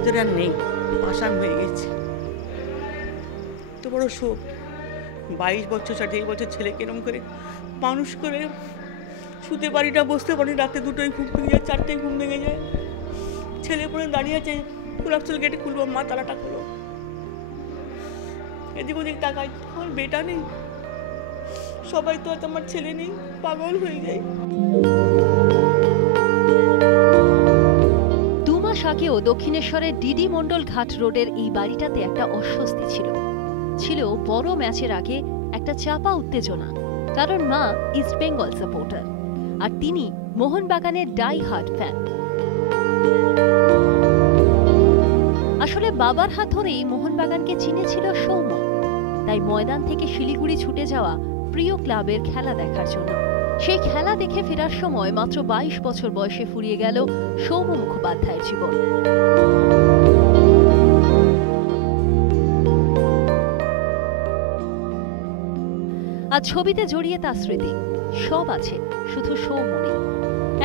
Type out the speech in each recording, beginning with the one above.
ভেতরে আর নেই, পাষাণ হয়ে গেছে। তো বড় শোক, 22 বছর 28 বছর ছেলেকে এরম করে মানুষ করে শুতে পারি না, বসতে পারি, রাতে 2টোয় ঘুম ভেঙে যায়, 4টেয় ঘুম ভেঙে যায়। ছেলে পরে দাঁড়িয়ে আছে, খোলাপচল গেটে খুলবো, মা তালাটা খোলো, এদিক ওদিক তাকাই, আমার বেটা নেই, সবাই তো আজ আমার ছেলে নেই, পাগল হয়ে যায়। 2 মাস আগেও দক্ষিণেশ্বরের ডিডি মণ্ডল ঘাট রোডের এই বাড়িটাতে একটা অস্বস্তি ছিল বড় ম্যাচের আগে একটা চাপা উত্তেজনা, কারণ মা ইস্ট বেঙ্গল সাপোর্টার আর তিনি মোহনবাগানের ডাই হার্ড ফ্যান। আসলে বাবার হাত ধরেই মোহনবাগানকে চিনেছিল সৌম্য, তাই ময়দান থেকে শিলিগুড়ি ছুটে যাওয়া প্রিয় ক্লাবের খেলা দেখার জন্য। সেই খেলা দেখে ফেরার সময় মাত্র 22 বছর বয়সে ফুরিয়ে গেল সৌম্য মুখোপাধ্যায়ের জীবন। আজ ছবিতে জড়িয়ে তার স্মৃতি, সব আছে, শুধু সৌম্য নেই।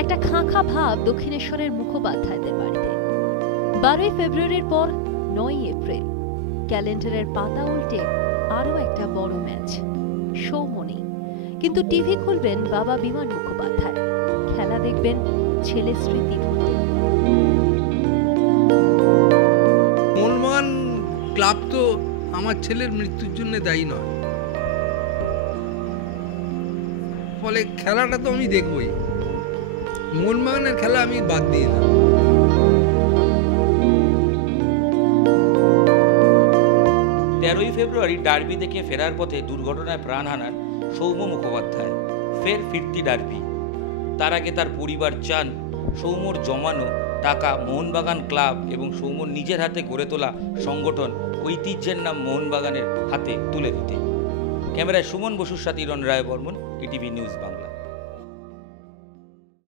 একটা খাঁখা ভাব দক্ষিণেশ্বরের মুখোপাধ্যায়দের বাড়িতে। 12ই ফেব্রুয়ারির পর 9ই এপ্রিল, ক্যালেন্ডারের পাতা উল্টে আরও একটা বড় ম্যাচ। সৌম্য নেই, কিন্তু টিভি খুলবেন বাবা বিমান মুখোপাধ্যায়, খেলা দেখবেন ছেলে স্মৃতি ভুলতে। মোহনবাগান ক্লাব তো আমার ছেলের মৃত্যুর জন্য দায়ী নয়, ফলে খেলাটা তো আমি দেখবই, মোহনবাগানের খেলা আমি বাদ দিই না। তেরোই ফেব্রুয়ারি ডার্বি দেখে ফেরার পথে দুর্ঘটনায় প্রাণ হারান সৌম্য মুখোপাধ্যায়। ফের ফিরতি ডার্বি, তার আগে তার পরিবার চান সৌম্যর জমানো টাকা মোহনবাগান ক্লাব এবং সৌম্যর নিজের হাতে গড়ে তোলা সংগঠন ঐতিহ্যের নাম মোহনবাগানের হাতে তুলে দিতে। ক্যামেরায় সুমন বসুর সাথে Elon Roy Barman, ETV news Bangla.